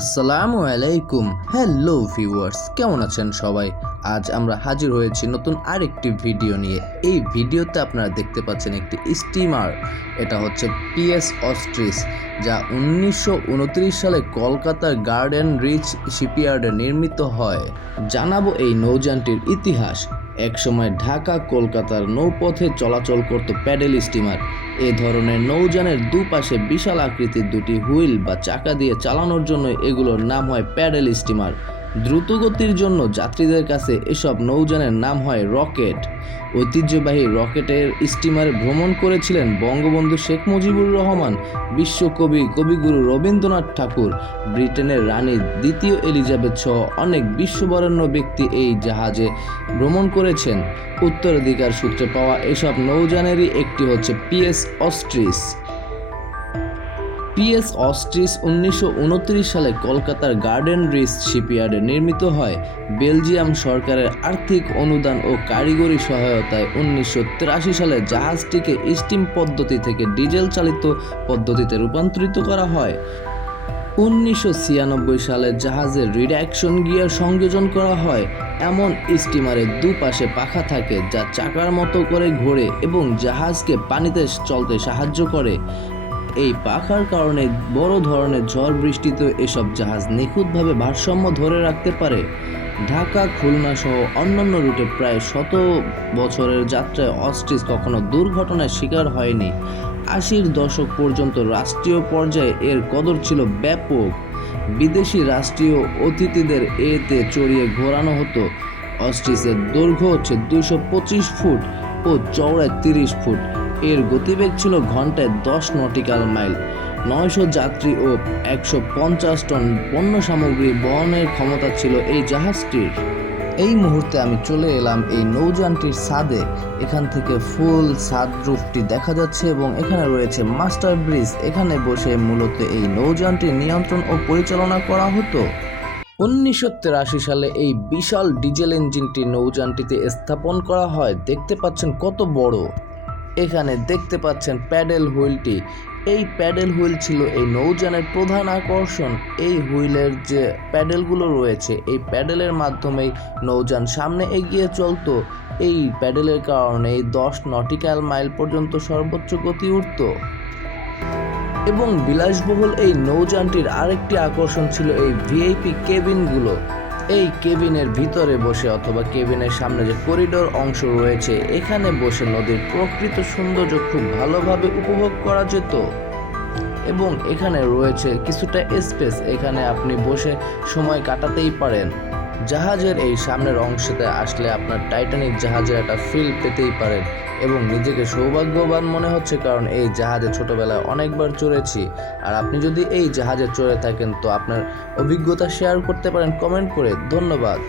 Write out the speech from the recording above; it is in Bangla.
আসসালামু আলাইকুম। হ্যালো ভিউয়ার্স কেমন আছেন সবাই? আজ আমরা হাজির হয়েছি নতুন আরেকটি ভিডিও নিয়ে। এই ভিডিওতে আপনারা দেখতে পাচ্ছেন একটি স্টিমার এটা হচ্ছে পিএস অস্ট্রিস যা উনিশশো উনত্রিশ সালে কলকাতার গার্ডেন রিচ শিপইয়ার্ডে নির্মিত হয়। জানাব এই নৌযানটির ইতিহাস। একসময় ঢাকা কলকাতার নৌপথে চলাচল করত প্যাডেল স্টিমার এ ধরনের নৌযানের দুপাশে বিশাল আকৃতির দুটি হুইল বা চাকা দিয়ে চালানোর জন্য এগুলোর নাম হয় প্যাডেল স্টিমার। দ্রুতগতির জন্য যাত্রীদের কাছে এসব নৌযানের নাম হয় রকেট। ঐতিহ্যবাহী রকেটের স্টিমারে ভ্রমণ করেছিলেন বঙ্গবন্ধু শেখ মুজিবুর রহমান, বিশ্বকবি কবিগুরু রবীন্দ্রনাথ ঠাকুর, ব্রিটেনের রানী দ্বিতীয় এলিজাবেথ সহ অনেক বিশ্ববরণ্য ব্যক্তি এই জাহাজে ভ্রমণ করেছেন। উত্তরাধিকার সূত্রে পাওয়া এসব নৌযানেরই একটি হচ্ছে পিএস অস্ট্রিস পিএস অস্ট্রিস উনিশশো উনত্রিশ সালে কলকাতার গার্ডেন রিস শিপইয়ার্ডে নির্মিত হয়। বেলজিয়াম সরকারের আর্থিক অনুদান ও কারিগরি সহায়তায় উনিশশো তিরাশি সালে জাহাজটিকে স্টিম পদ্ধতি থেকে ডিজেল চালিত পদ্ধতিতে রূপান্তরিত করা হয়। উনিশশো ছিয়ানব্বই সালে জাহাজের রিডাকশন গিয়ার সংযোজন করা হয়। এমন স্টিমারের দুপাশে পাখা থাকে যা চাকার মতো করে ঘোরে এবং জাহাজকে পানিতে চলতে সাহায্য করে। এই পাখার কারণে বড় ধরনের ঝড় বৃষ্টিতে এসব জাহাজ নিখুঁতভাবে ভারসাম্য ধরে রাখতে পারে। ঢাকা, খুলনা সহ অন্যান্য রুটে প্রায় শত বছরের যাত্রায় অস্ট্রিস কখনো দুর্ঘটনার শিকার হয়নি। আশির দশক পর্যন্ত রাষ্ট্রীয় পর্যায়ে এর কদর ছিল ব্যাপক। বিদেশি রাষ্ট্রীয় অতিথিদের এতে চড়িয়ে ঘোরানো হতো। অস্ট্রিসের দৈর্ঘ্য হচ্ছে দুশো ফুট ও চওড়ায় তিরিশ ফুট। এর গতিবেগ ছিল ঘন্টায় দশ নটিক্যাল মাইল। নয়শো যাত্রী ও একশো পঞ্চাশ টন পণ্য সামগ্রী বহনের ক্ষমতা ছিল এই জাহাজটির। এই মুহূর্তে আমি চলে এলাম এই নৌযানটির ছাদে। এখান থেকে ফুল ছাদ রূপটি দেখা যাচ্ছে এবং এখানে রয়েছে মাস্টার ব্রিজ। এখানে বসে মূলত এই নৌযানটির নিয়ন্ত্রণ ও পরিচালনা করা হতো। উনিশশো সালে এই বিশাল ডিজেল ইঞ্জিনটি নৌযানটিতে স্থাপন করা হয়। দেখতে পাচ্ছেন কত বড়। এখানে দেখতে পাচ্ছেন প্যাডেল হুইলটি। এই প্যাডেল হুইল ছিল এই নৌযানের প্রধান আকর্ষণ। এই হুইলের যে প্যাডেলগুলো রয়েছে, এই প্যাডেলের মাধ্যমেই নৌযান সামনে এগিয়ে চলতো। এই প্যাডেলের কারণে এই দশ নটিক্যাল মাইল পর্যন্ত সর্বোচ্চ গতি উঠত। এবং বিলাসবহুল এই নৌযানটির আরেকটি আকর্ষণ ছিল এই ভিআইপি কেবিনগুলো। এই কেবিনের ভিতরে বসে অথবা কেবিনের সামনে যে করিডোর অংশ রয়েছে, এখানে বসে নদীর প্রকৃত সৌন্দর্য খুব ভালোভাবে উপভোগ করা যেত। এবং এখানে রয়েছে কিছুটা স্পেস, এখানে আপনি বসে সময় কাটাতেই পারেন। জাহাজের এই সামনের অংশতে আসলে আপনার টাইটানিক জাহাজের একটা ফিল পেতেই পারেন এবং নিজেকে সৌভাগ্যবান মনে হচ্ছে কারণ এই জাহাজে ছোটবেলায় অনেকবার চড়েছি। আর আপনি যদি এই জাহাজে চড়ে থাকেন তো আপনার অভিজ্ঞতা শেয়ার করতে পারেন কমেন্ট করে। ধন্যবাদ।